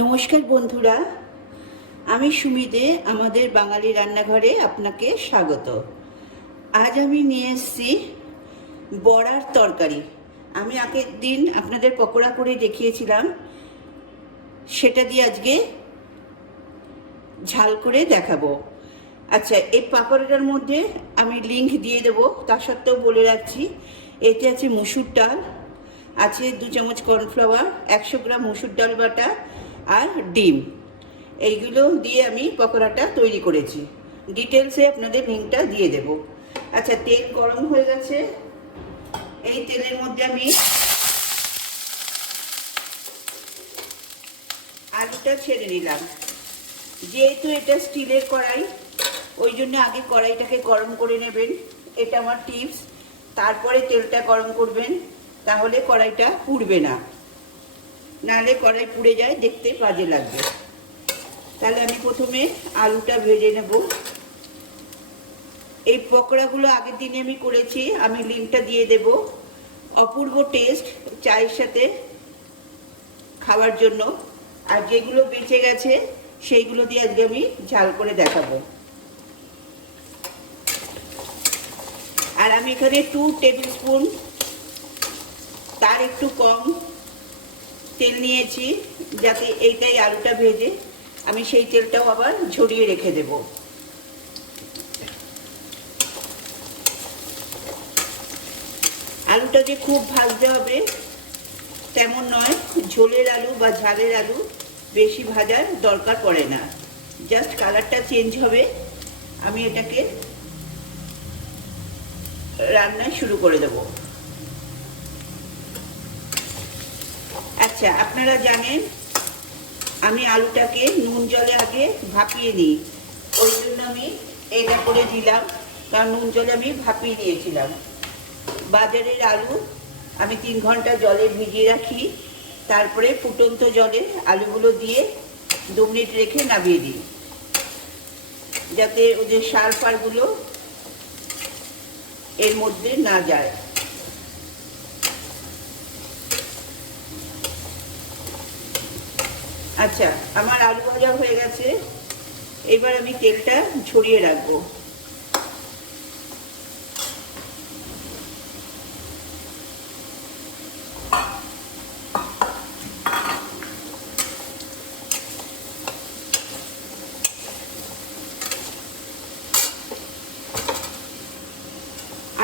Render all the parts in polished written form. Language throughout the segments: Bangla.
নমস্কার বন্ধুরা, আমি সুমি দে। আমাদের বাঙালি রান্নাঘরে আপনাকে স্বাগত। আজ আমি নিয়ে এসেছি বড়ার তরকারি। আমি আগের দিন আপনাদের পকোড়া করে দেখিয়েছিলাম, সেটা দিয়ে আজকে ঝাল করে দেখাবো। আচ্ছা, এই পাকোড়াটার মধ্যে আমি লিংক দিয়ে দেবো, তা সত্ত্বেও বলে রাখছি, এতে আছে মুসুর ডাল, আছে 2 চামচ কর্নফ্লাওয়ার, 100 গ্রাম মুসুর ডাল বাটা আর ডিম। এইগুলো দিয়ে আমি পকোড়াটা তৈরি করেছি। ডিটেলসে আপনাদের লিঙ্কটা দিয়ে দেব। আচ্ছা, তেল গরম হয়ে গেছে। এই তেলের মধ্যে আমি আলুটা ছেড়ে নিলাম। যেহেতু এটা স্টিলের কড়াই, ওই জন্য আগে কড়াইটাকে গরম করে নেবেন, এটা আমার টিপস। তারপরে তেলটা গরম করবেন, তাহলে কড়াইটা পুড়বে না, নাহলে কড়াই পুড়ে যায়, দেখতে বাজে লাগবে। তাহলে আমি প্রথমে আলুটা ভেজে নেব। এই পকোড়াগুলো আগের দিনে আমি করেছি, আমি লিঙ্কটা দিয়ে দেব। অপূর্ব টেস্ট চায়ের সাথে খাওয়ার জন্য। আর যেগুলো বেঁচে গেছে সেইগুলো দিয়ে আজকে আমি ঝাল করে দেখাবো। আর আমি এখানে 2 টেবিল স্পুন, তার একটু কম তেল নিয়েছি, যাতে এইটাই আলুটা ভেজে আমি সেই তেলটাও আবার ঝরিয়ে রেখে দেব। আলুটা যে খুব ভাজতে হবে তেমন নয়, ঝোলের আলু বা ঝালের আলু বেশি ভাজার দরকার পড়ে না, জাস্ট কালারটা চেঞ্জ হবে। আমি এটাকে রান্না শুরু করে দেব। আচ্ছা, আপনারা জানেন আমি আলুটাকে নুন জলে আগে ভাপিয়ে নিই, ওই জন্য আমি এটা করে দিলাম, কারণ নুন জলে আমি ভাপিয়ে নিয়েছিলাম। বাজারের আলু আমি 3 ঘন্টা জলে ভিজিয়ে রাখি, তারপরে ফুটন্ত জলে আলুগুলো দিয়ে 2 মিনিট রেখে নামিয়ে দিই, যাতে ওদের সার ফারগুলো এর মধ্যে না যায়। আচ্ছা, আমার আলু ভাজা হয়ে গেছে। এবার আমি তেলটা ঝরিয়ে রাখবো।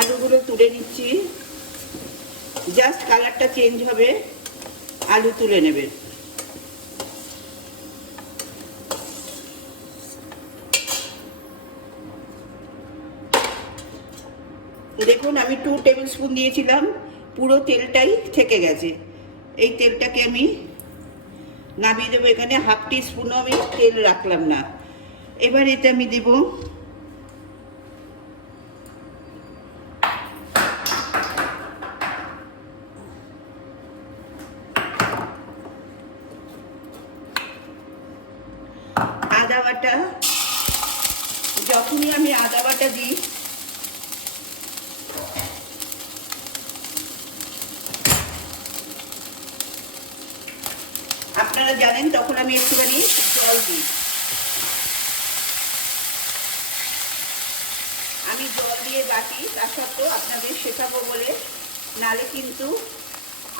আলুগুলো তুলে নিচ্ছি, জাস্ট কালারটা চেঞ্জ হবে, আলু তুলে নেবেন। দেখুন, আমি 2 টেবিল স্পুন দিয়েছিলাম, পুরো তেলটাই থেকে গেছে। এই তেলটাকে আমি নামিয়ে দেবো। এখানে 1/2 টিস্পুনও আমি তেল রাখলাম না। এবার এতে আমি দেব আদা বাটা। যখনই আমি আদা বাটা দিই, আপনারা জানেন, তখন আমি একটুখানি জল দিই। আমি জল দিয়ে বাটি, তা সত্ত্বেও আপনাদের শেখাবো বলে, নালে কিন্তু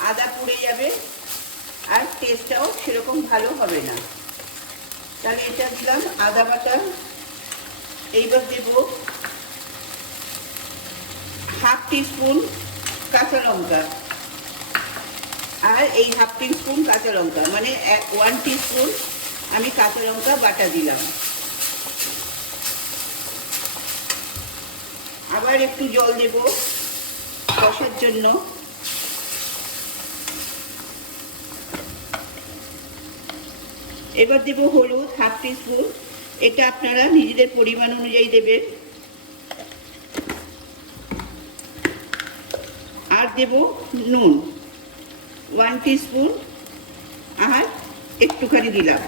আদা পুড়ে যাবে আর টেস্টটাও সেরকম ভালো হবে না। তাহলে এটা দিলাম আদা বাটা। এইবার দেব 1/2 টিস্পুন কাঁচা লঙ্কা, আর এই 1/2 টিস্পুন কাঁচা লঙ্কা মানে 1 টিস্পুন আমি কাঁচা লঙ্কা বাটা দিলাম। আবার একটু জল দেব কষার জন্য। এবার দেব হলুদ 1/2 টিস্পুন, এটা আপনারা নিজেদের পরিমাণ অনুযায়ী দেবেন। আর দেব নুন 1 টিস্পুন, আর একটুখানি দিলাম।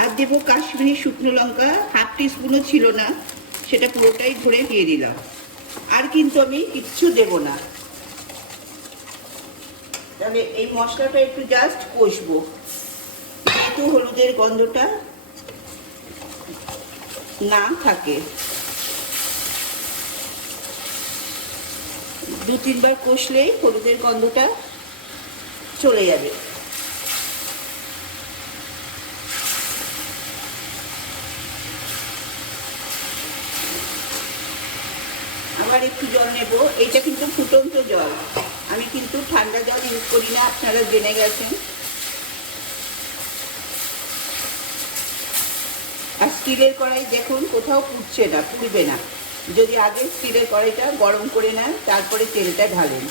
আর দেব কাশ্মীরি শুকনো লঙ্কা, 1/2 টিস্পুনও ছিল না, সেটা পুরোটাই ধরে দিয়ে দিলাম। আর কিন্তু আমি কিচ্ছু দেব না। তাহলে এই মশলাটা একটু জাস্ট কষবো, যেহেতু হলুদের গন্ধটা না থাকে। 2-3 বার কষলেই হলুদের গন্ধটা চলে যাবে। আবার একটু জল নেব। এইটা কিন্তু ফুটন্ত জল, আমি কিন্তু ঠান্ডা জল ইউজ করি না, আপনারা জেনে গেছেন। আর স্টিলের কড়াই দেখুন কোথাও পুড়ছে না, পুড়বে না। যদি আগে স্টিলের কড়াইটা গরম করে নেন, তারপরে তেলটা ঢালেন।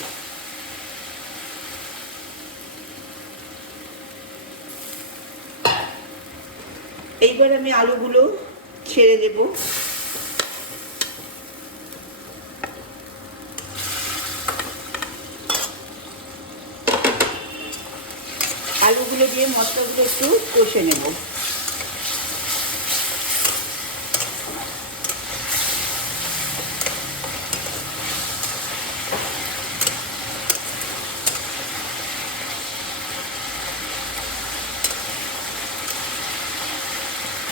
এইবার আমি আলুগুলো ছেড়ে দেব। আলুগুলো দিয়ে মশলাগুলো একটু কষে নেব।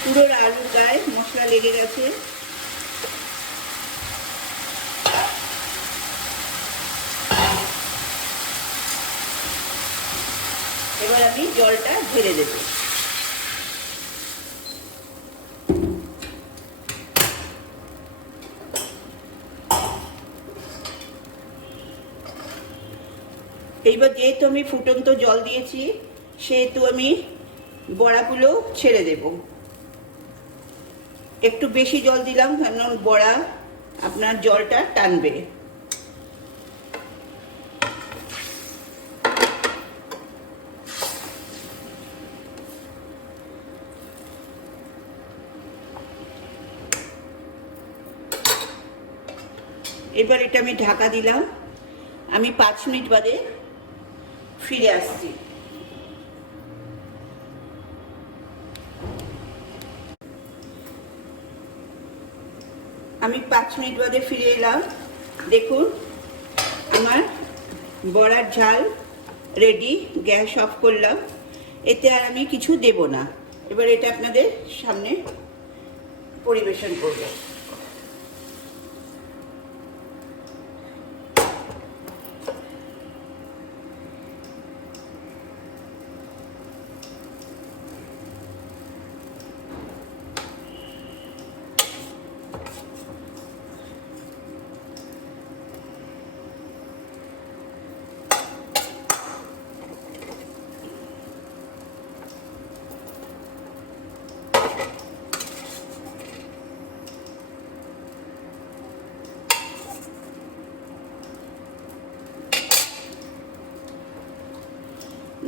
পুরো আলুর গায়ে মশলা লেগে গেছে। এবার আমি জলটা ঢেলে দেব। এইবার যেহেতু আমি ফুটন্ত জল দিয়েছি, সেহেতু আমি বড়াগুলো ছেড়ে দেব। একটু বেশি জল দিলাম, কারণ বড়া আপনার জলটা টানবে। এবার এটা আমি ঢাকা দিলাম। আমি 5 মিনিট বাদে ফিরে আসছি। আমি 5 মিনিট বাদে ফিরে এলাম। দেখুন আমার বড়ার ঝাল রেডি। গ্যাস অফ করলাম। এতে আর আমি কিছু দেব না। এবার এটা আপনাদের সামনে পরিবেশন করব।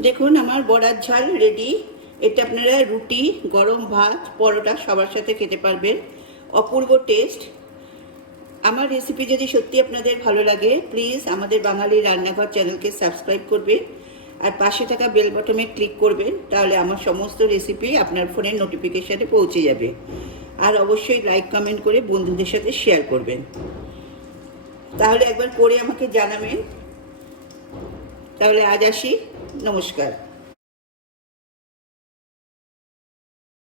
দেখুন আমার বড়ার ঝাল রেডি। এটা আপনারা রুটি, গরম ভাত, পরোটা সবার সাথে খেতে পারবেন। অপূর্ব টেস্ট। আমার রেসিপি যদি সত্যি আপনাদের ভালো লাগে, প্লিজ আমাদের বাঙালি রান্নাঘর চ্যানেলকে সাবস্ক্রাইব করবেন আর পাশে থাকা বেল বটনে ক্লিক করবেন। তাহলে আমার সমস্ত রেসিপি আপনার ফোনের নোটিফিকেশানে পৌঁছে যাবে। আর অবশ্যই লাইক কমেন্ট করে বন্ধুদের সাথে শেয়ার করবেন। তাহলে একবার করে আমাকে জানাবেন। তাহলে আজ আসি, নমস্কার।